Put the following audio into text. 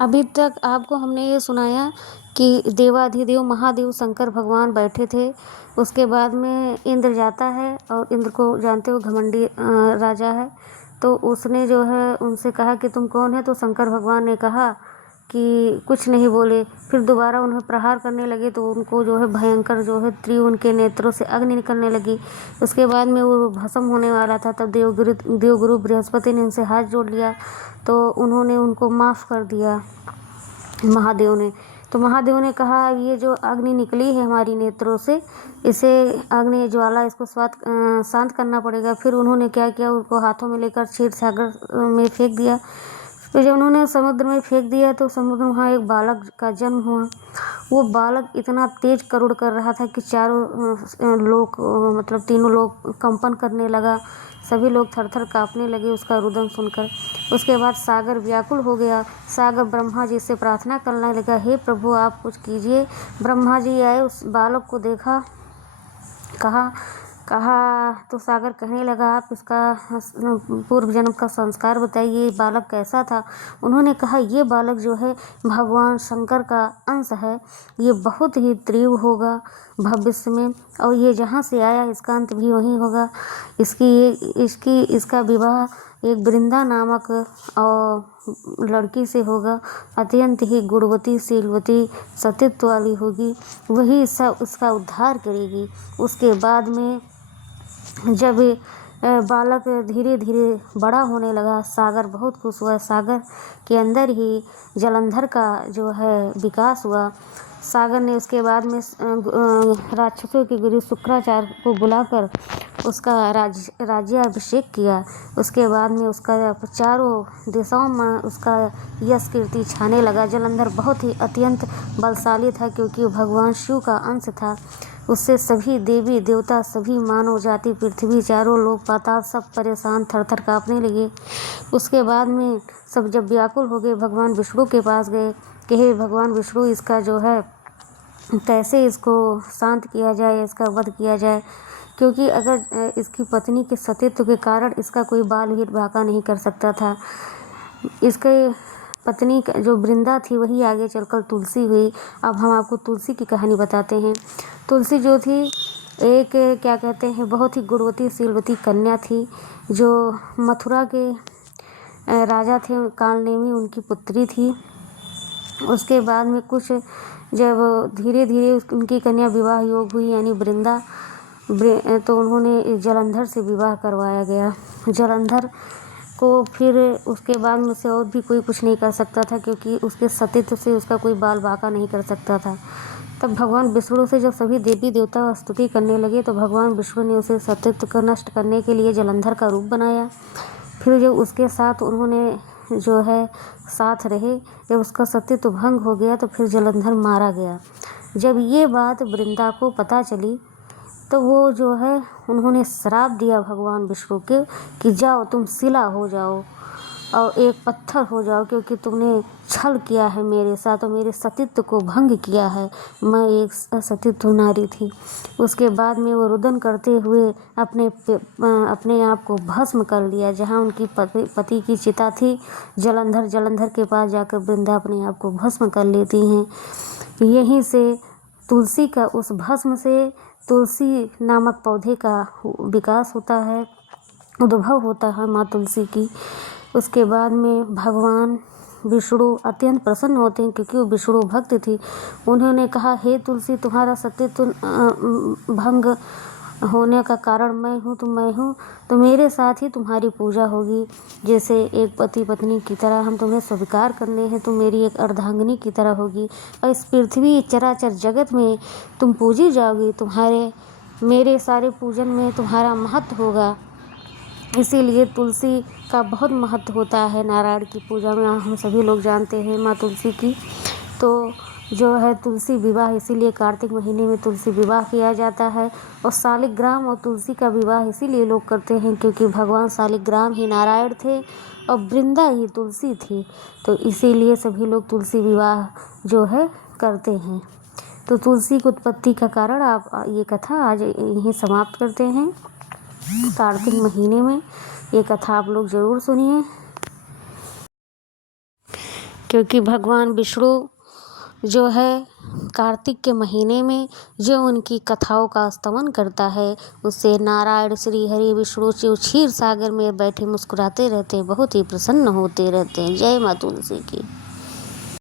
अभी तक आपको हमने ये सुनाया कि देवाधिदेव महादेव शंकर भगवान बैठे थे। उसके बाद में इंद्र जाता है और इंद्र को जानते हो घमंडी राजा है। तो उसने जो है उनसे कहा कि तुम कौन है। तो शंकर भगवान ने कहा कि कुछ नहीं बोले। फिर दोबारा उन्हें प्रहार करने लगे तो उनको जो है भयंकर जो है उनके नेत्रों से अग्नि निकलने लगी। उसके बाद में वो भस्म होने वाला था। तब देवगुरु बृहस्पति ने उनसे हाथ जोड़ लिया तो उन्होंने उनको माफ़ कर दिया महादेव ने। तो महादेव ने कहा ये जो अग्नि निकली है हमारी नेत्रों से, इसे अग्नि ज्वाला इसको शांत करना पड़ेगा। फिर उन्होंने क्या किया, उनको हाथों में लेकर क्षीर सागर में फेंक दिया। तो जब उन्होंने समुद्र में फेंक दिया तो समुद्र में वहाँ एक बालक का जन्म हुआ। वो बालक इतना तेज करुड़ कर रहा था कि चारों लोग मतलब तीनों लोग कंपन करने लगा। सभी लोग थर थर काँपने लगे उसका रुदन सुनकर। उसके बाद सागर व्याकुल हो गया। सागर ब्रह्मा जी से प्रार्थना करने लगा, हे प्रभु आप कुछ कीजिए। ब्रह्मा जी आए, उस बालक को देखा, कहा तो सागर कहने लगा आप इसका पूर्व जन्म का संस्कार बताइए, ये बालक कैसा था। उन्होंने कहा ये बालक जो है भगवान शंकर का अंश है, ये बहुत ही तीव्र होगा भविष्य में, और ये जहाँ से आया इसका अंत भी वहीं होगा। इसका विवाह एक वृंदा नामक और लड़की से होगा, अत्यंत ही गुणवती शीलवती सतीत्व वाली होगी, वही उसका उद्धार करेगी। उसके बाद में जब बालक धीरे धीरे बड़ा होने लगा, सागर बहुत खुश हुआ। सागर के अंदर ही जलंधर का जो है विकास हुआ। सागर ने उसके बाद में राक्षसों के गुरु शुक्राचार्य को बुलाकर उसका राज्याभिषेक किया। उसके बाद में उसका चारों दिशाओं में उसका यश कीर्ति छाने लगा। जलंधर बहुत ही अत्यंत बलशाली था क्योंकि वो भगवान शिव का अंश था। उससे सभी देवी देवता, सभी मानव जाति, पृथ्वी, चारों लोग, पाताल सब परेशान थर थर काँपने लगे। उसके बाद में सब जब व्याकुल हो गए, भगवान विष्णु के पास गए कि हे भगवान विष्णु, इसका जो है कैसे इसको शांत किया जाए, इसका वध किया जाए, क्योंकि अगर इसकी पत्नी के सतीत्व के कारण इसका कोई बाल भी बांका नहीं कर सकता था। इसके पत्नी जो वृंदा थी वही आगे चलकर तुलसी हुई। अब हम आपको तुलसी की कहानी बताते हैं। तुलसी जो थी एक क्या कहते हैं बहुत ही गुणवती शीलवती कन्या थी, जो मथुरा के राजा थे कालनेमी उनकी पुत्री थी। उसके बाद में कुछ जब धीरे धीरे उनकी कन्या विवाह योग हुई यानी वृंदा, तो उन्होंने जलंधर से विवाह करवाया गया। जलंधर को फिर उसके बाद में से और भी कोई कुछ नहीं कर सकता था क्योंकि उसके सतीत्व से उसका कोई बाल बांका नहीं कर सकता था। तब भगवान विष्णु से जब सभी देवी देवता स्तुति करने लगे तो भगवान विष्णु ने उसे सतीत्व को नष्ट करने के लिए जलंधर का रूप बनाया। फिर जब उसके साथ उन्होंने जो है साथ रहे, जब उसका सतीत्व भंग हो गया तो फिर जलंधर मारा गया। जब ये बात वृंदा को पता चली तो वो जो है उन्होंने श्राप दिया भगवान विष्णु के कि जाओ तुम शिला हो जाओ और एक पत्थर हो जाओ, क्योंकि तुमने छल किया है मेरे साथ और मेरे सतीत्व को भंग किया है। मैं एक सतीत्व नारी थी। उसके बाद में वो रुदन करते हुए अपने आप को भस्म कर लिया। जहाँ उनकी पति की चिता थी जलंधर के पास जाकर वृंदा अपने आप को भस्म कर लेती हैं। यहीं से तुलसी का, उस भस्म से तुलसी नामक पौधे का विकास होता है, उद्भव होता है माँ तुलसी की। उसके बाद में भगवान विष्णु अत्यंत प्रसन्न होते हैं क्योंकि वो विष्णु भक्त थी। उन्होंने कहा हे तुलसी, तुम्हारा सतीत्व भंग होने का कारण मैं हूँ, तो मेरे साथ ही तुम्हारी पूजा होगी। जैसे एक पति पत्नी की तरह हम तुम्हें स्वीकार करने हैं, तुम मेरी एक अर्धांगिनी की तरह होगी और इस पृथ्वी चराचर जगत में तुम पूजी जाओगी। मेरे सारे पूजन में तुम्हारा महत्व होगा। इसीलिए तुलसी का बहुत महत्व होता है नारायण की पूजा में। हम सभी लोग जानते हैं माँ तुलसी की। तो जो है तुलसी विवाह, इसीलिए कार्तिक महीने में तुलसी विवाह किया जाता है। और शालिग्राम और तुलसी का विवाह इसीलिए लोग करते हैं क्योंकि भगवान शालिग्राम ही नारायण थे और वृंदा ही तुलसी थी, तो इसीलिए सभी लोग तुलसी विवाह जो है करते हैं। तो तुलसी की उत्पत्ति का कारण आप ये कथा आज यहीं समाप्त करते हैं। कार्तिक महीने में ये कथा आप लोग ज़रूर सुनिए। क्योंकि भगवान विष्णु जो है कार्तिक के महीने में जो उनकी कथाओं का स्तवन करता है, उससे नारायण श्री हरि विष्णु शिव क्षीर सागर में बैठे मुस्कुराते रहते हैं, बहुत ही प्रसन्न होते रहते हैं। जय माँ तुलसी की।